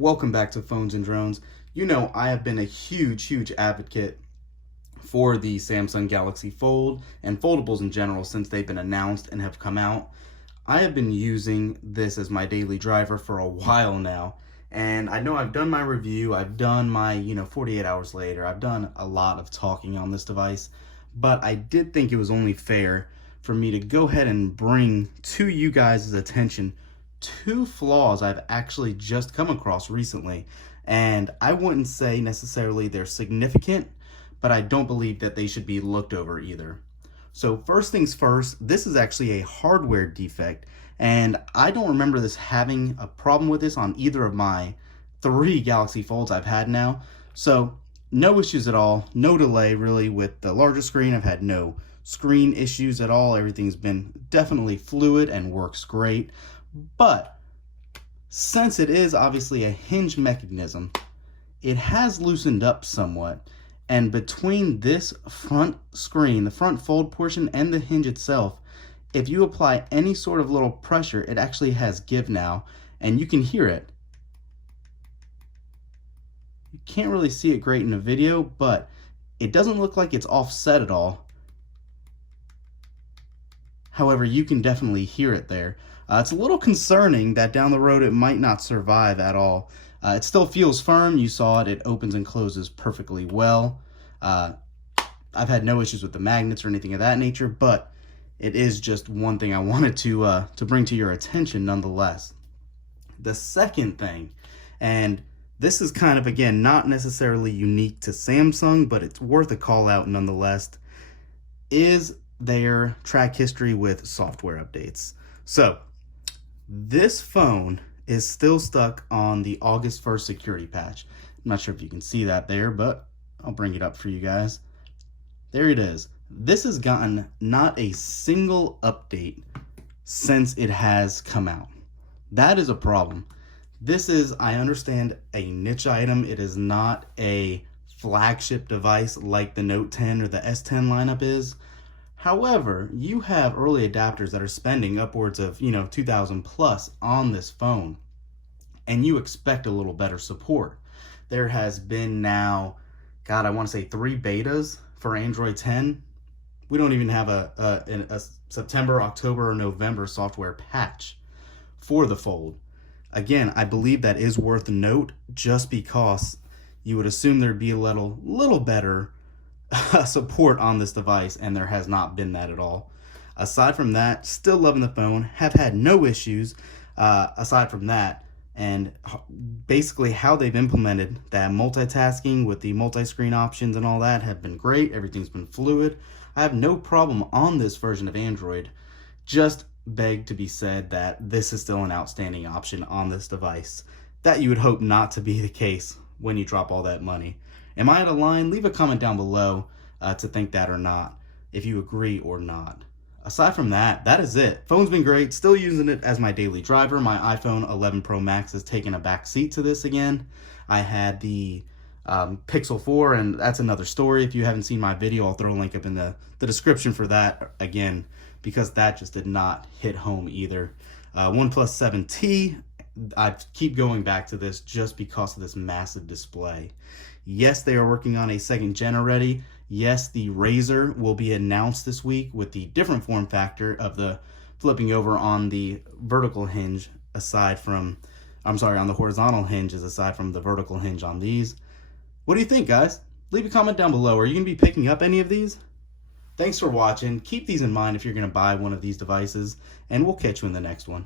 Welcome back to Phones and Drones. You know, I have been a huge advocate for the Samsung Galaxy Fold and foldables in general since they've been announced and have come out. I have been using this as my daily driver for a while now, and I know I've done my review, I've done my, 48 hours later, I've done a lot of talking on this device, but I did think it was only fair for me to go ahead and bring to you guys' attention two flaws I've actually just come across recently. And I wouldn't say necessarily they're significant, but I don't believe that they should be looked over either. So first things first, this is actually a hardware defect, and I don't remember this having a problem with this on either of my 3 Galaxy Folds I've had now. So no issues at all, no delay really with the larger screen. I've had no screen issues at all. Everything's been definitely fluid and works great. But since it is obviously a hinge mechanism, it has loosened up somewhat. And between this front screen, the front fold portion, and the hinge itself, if you apply any sort of little pressure, it actually has give now, and you can hear it. You can't really see it great in the video, but it doesn't look like it's offset at all. However, you can definitely hear it there. It's a little concerning that down the road it might not survive at all. It still feels firm. You saw it. It opens and closes perfectly well. I've had no issues with the magnets or anything of that nature, but it is just one thing I wanted to bring to your attention nonetheless. The second thing, and this is kind of, again, not necessarily unique to Samsung, but it's worth a call out nonetheless, is their track history with software updates. So this phone is still stuck on the August 1st security patch. I'm not sure if you can see that there, but I'll bring it up for you guys. There it is. This has gotten not a single update since it has come out. That is a problem. This is, I understand, a niche item. It is not a flagship device like the Note 10 or the S10 lineup is. However, you have early adapters that are spending upwards of, 2,000 plus on this phone, and you expect a little better support. There has been now, God, I want to say 3 betas for Android 10. We don't even have a September, October, or November software patch for the Fold. Again, I believe that is worth a note just because you would assume there'd be a little better support on this device, and there has not been that at all. Aside from that, still loving the phone, have had no issues aside from that, and basically how they've implemented that multitasking with the multi-screen options and all that have been great. Everything's been fluid. I have no problem on this version of Android. Just beg to be said that this is still an outstanding option on this device. That you would hope not to be the case when you drop all that money. Am I out of line? Leave a comment down below to think that or not, if you agree or not. Aside from that, that is it. Phone's been great. Still using it as my daily driver. My iPhone 11 Pro Max has taken a back seat to this again. I had the Pixel 4, and that's another story. If you haven't seen my video, I'll throw a link up in the description for that again, because that just did not hit home either. OnePlus 7T, I keep going back to this just because of this massive display. Yes, they are working on a 2nd gen already. Yes, the Razr will be announced this week with the different form factor of the flipping over on the vertical hinge on the horizontal hinges aside from the vertical hinge on these. What do you think, guys? Leave a comment down below. Are you going to be picking up any of these? Thanks for watching. Keep these in mind if you're going to buy one of these devices, and we'll catch you in the next one.